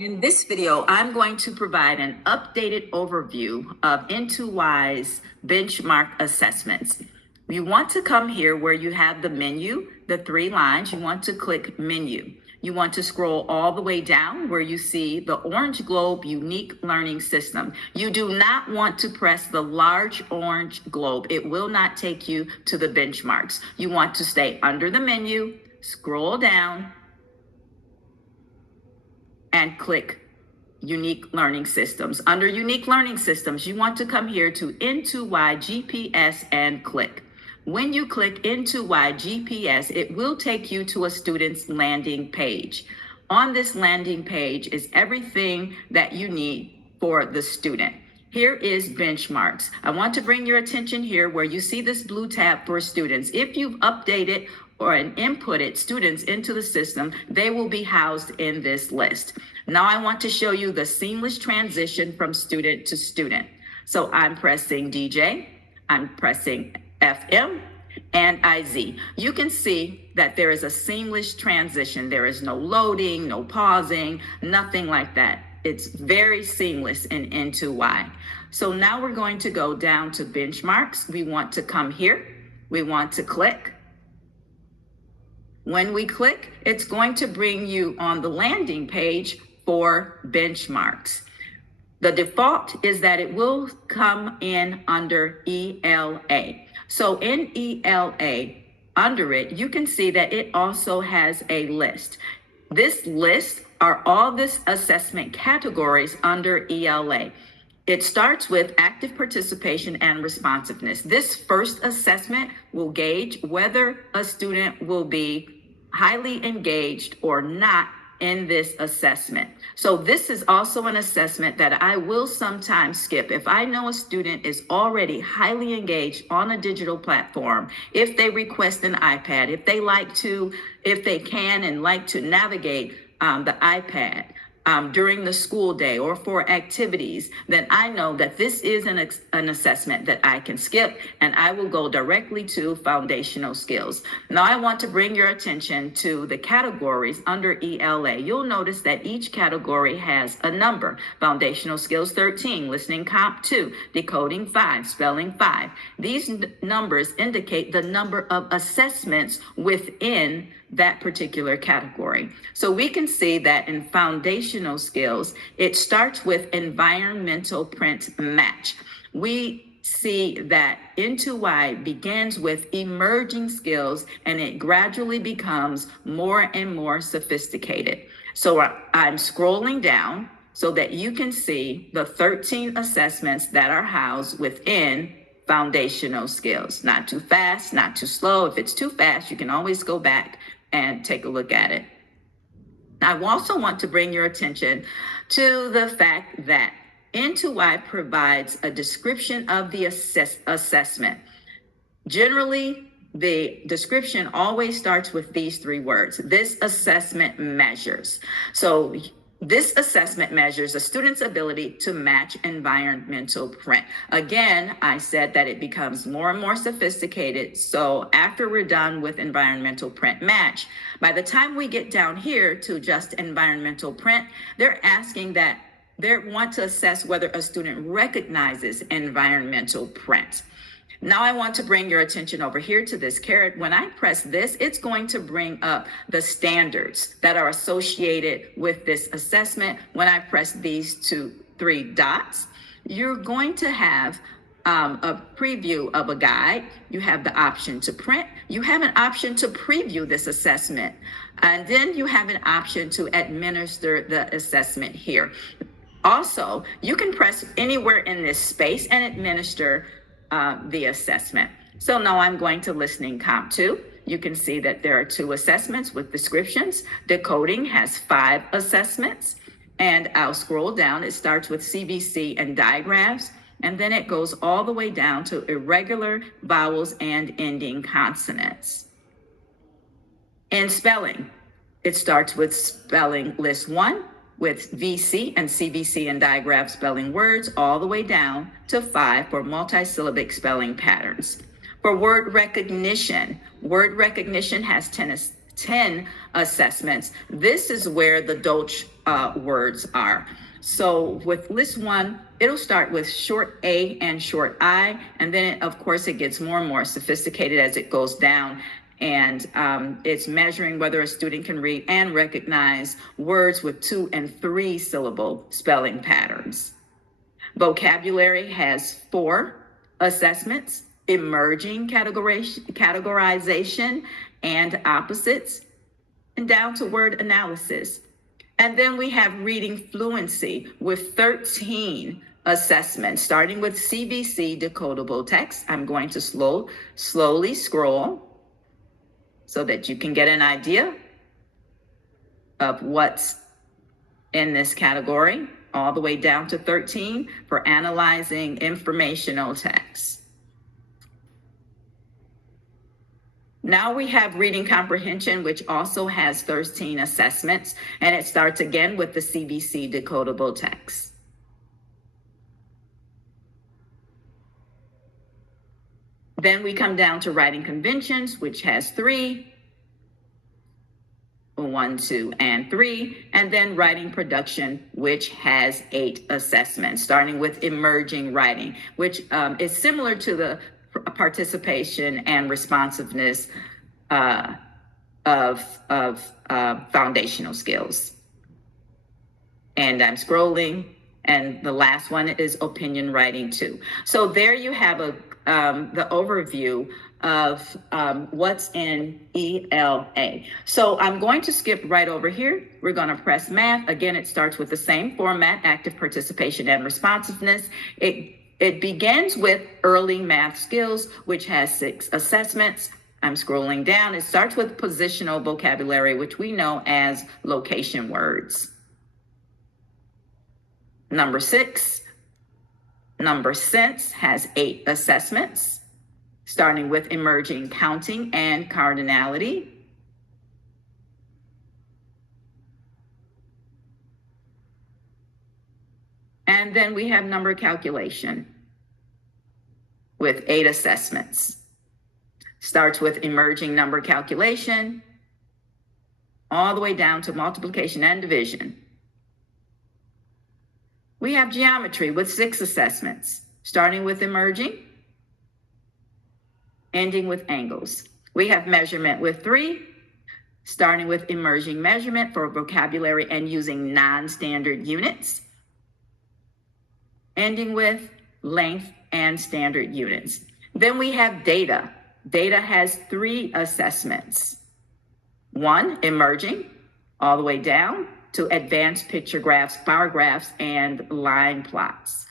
In this video, I'm going to provide an updated overview of n2y's benchmark assessments. You want to come here where you have the menu, the 3 lines. You want to click menu. You want to scroll all the way down where you see the orange globe unique learning system. You do not want to press the large orange globe. It will not take you to the benchmarks. You want to stay under the menu, scroll down, and click Unique Learning Systems. Under Unique Learning Systems, you want to come here to n2y GPS and click. When you click n2y GPS, it will take you to a student's landing page. On this landing page is everything that you need for the student. Here is benchmarks. I want to bring your attention here where you see this blue tab for students. If you've updated or inputted students into the system, they will be housed in this list. Now I want to show you the seamless transition from student to student. So I'm pressing DJ, I'm pressing FM, and IZ. You can see that there is a seamless transition. There is no loading, no pausing, nothing like that. It's very seamless in n2y. So now we're going to go down to benchmarks. We want to come here. We want to click. When we click, it's going to bring you on the landing page for benchmarks. The default is that it will come in under ELA. So in ELA, under it, you can see that it also has a list. This list are all this assessment categories under ELA. It starts with active participation and responsiveness. This first assessment will gauge whether a student will be highly engaged or not in this assessment. So this is also an assessment that I will sometimes skip. If I know a student is already highly engaged on a digital platform, if they request an iPad, if they can and like to navigate the iPad during the school day or for activities, then I know that this is an assessment that I can skip and I will go directly to foundational skills. Now I want to bring your attention to the categories under ELA. You'll notice that each category has a number. Foundational skills 13, listening comp 2, decoding 5, spelling 5. These numbers indicate the number of assessments within that particular category. So we can see that in foundational skills, it starts with environmental print match. We see that n2y begins with emerging skills and it gradually becomes more and more sophisticated. So I'm scrolling down so that you can see the 13 assessments that are housed within foundational skills. Not too fast, not too slow. If it's too fast, you can always go back and take a look at it. I also want to bring your attention to the fact that n2y provides a description of the assessment. Generally, the description always starts with these 3 words. This assessment measures. So this assessment measures a student's ability to match environmental print. Again, I said that it becomes more and more sophisticated. So after we're done with environmental print match, by the time we get down here to just environmental print, they're asking that they want to assess whether a student recognizes environmental print. Now I want to bring your attention over here to this caret. When I press this, it's going to bring up the standards that are associated with this assessment. When I press these 3 dots, you're going to have a preview of a guide. You have the option to print. You have an option to preview this assessment. And then you have an option to administer the assessment here. Also, you can press anywhere in this space and administer the assessment. So now I'm going to listening comp 2. You can see that there are 2 assessments with descriptions. Decoding has 5 assessments. And I'll scroll down. It starts with CVC and digraphs. And then it goes all the way down to irregular vowels and ending consonants. In spelling, it starts with spelling list 1, with VC and CVC and digraph spelling words all the way down to 5 for multisyllabic spelling patterns. For word recognition has 10 assessments. This is where the words are. So with list one, it'll start with short A and short I, and then of course it gets more and more sophisticated as it goes down. And it's measuring whether a student can read and recognize words with 2 and 3 syllable spelling patterns. Vocabulary has 4 assessments: emerging categorization and opposites, and down to word analysis. And then we have reading fluency with 13 assessments, starting with CBC decodable text. I'm going to slowly scroll so that you can get an idea of what's in this category, all the way down to 13 for analyzing informational text. Now we have reading comprehension, which also has 13 assessments, and it starts again with the CBC decodable text. Then we come down to writing conventions, which has 3, 1, 2, and 3, and then writing production, which has 8 assessments, starting with emerging writing, which is similar to the participation and responsiveness of foundational skills. And I'm scrolling, and the last one is opinion writing 2. So there you have the overview of what's in ELA. So I'm going to skip right over here. We're going to press math. Again, it starts with the same format: active participation and responsiveness. It begins with early math skills, which has 6 assessments. I'm scrolling down. It starts with positional vocabulary, which we know as location words. Number 6, number sense, has 8 assessments, starting with emerging counting and cardinality. And then we have number calculation with 8 assessments. Starts with emerging number calculation, all the way down to multiplication and division. We have geometry with 6 assessments, starting with emerging, ending with angles. We have measurement with 3, starting with emerging measurement for vocabulary and using non-standard units, ending with length and standard units. Then we have data. Data has 3 assessments. 1, emerging, all the way down to advanced picture graphs, bar graphs, and line plots.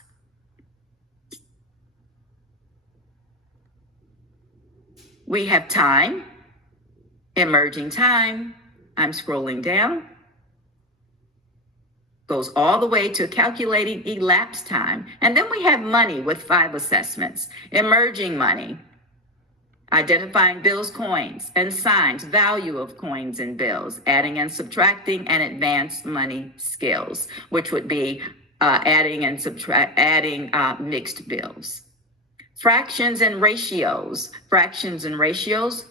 We have time, emerging time. I'm scrolling down. Goes all the way to calculating elapsed time. And then we have money with 5 assessments. Emerging money, identifying bills, coins, and signs, value of coins and bills, adding and subtracting, and advanced money skills, which would be adding mixed bills. Fractions and ratios. Fractions and ratios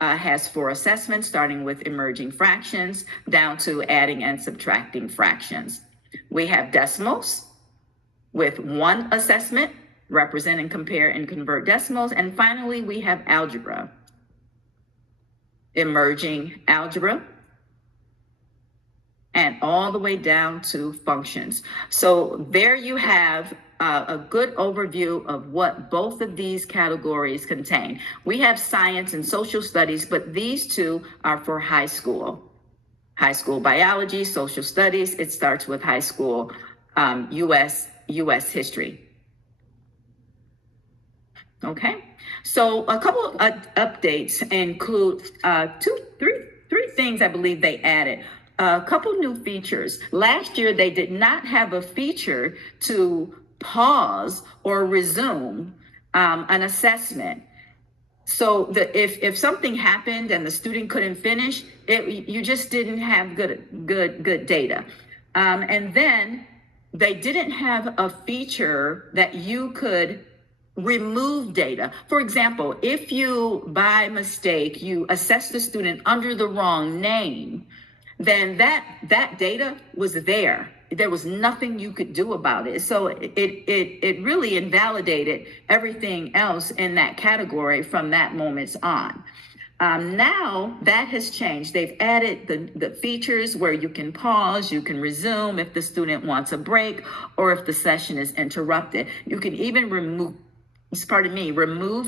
has 4 assessments, starting with emerging fractions down to adding and subtracting fractions. We have decimals with 1 assessment, represent and compare and convert decimals. And finally, we have algebra, emerging algebra, and all the way down to functions. So there you have a good overview of what both of these categories contain. We have science and social studies, but these 2 are for high school. High school biology, social studies. It starts with high school U.S. history. Okay, so a couple of updates include 3 things I believe they added. A couple new features. Last year, they did not have a feature to pause or resume an assessment. So if something happened and the student couldn't finish, you just didn't have good data. And then they didn't have a feature that you could remove data. For example, if you by mistake you assess the student under the wrong name, then that data was there. There was nothing you could do about it. So it really invalidated everything else in that category from that moment on. Now that has changed. They've added the features where you can pause, you can resume if the student wants a break or if the session is interrupted. You can even remove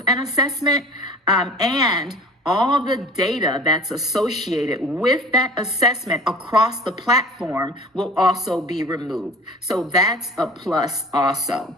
an assessment, and all the data that's associated with that assessment across the platform will also be removed. So that's a plus also.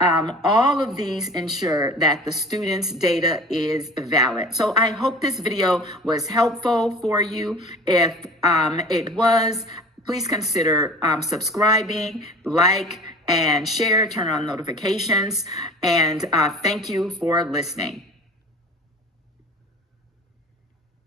All of these ensure that the student's data is valid. So I hope this video was helpful for you. If it was, please consider subscribing, like, and share, turn on notifications. And thank you for listening.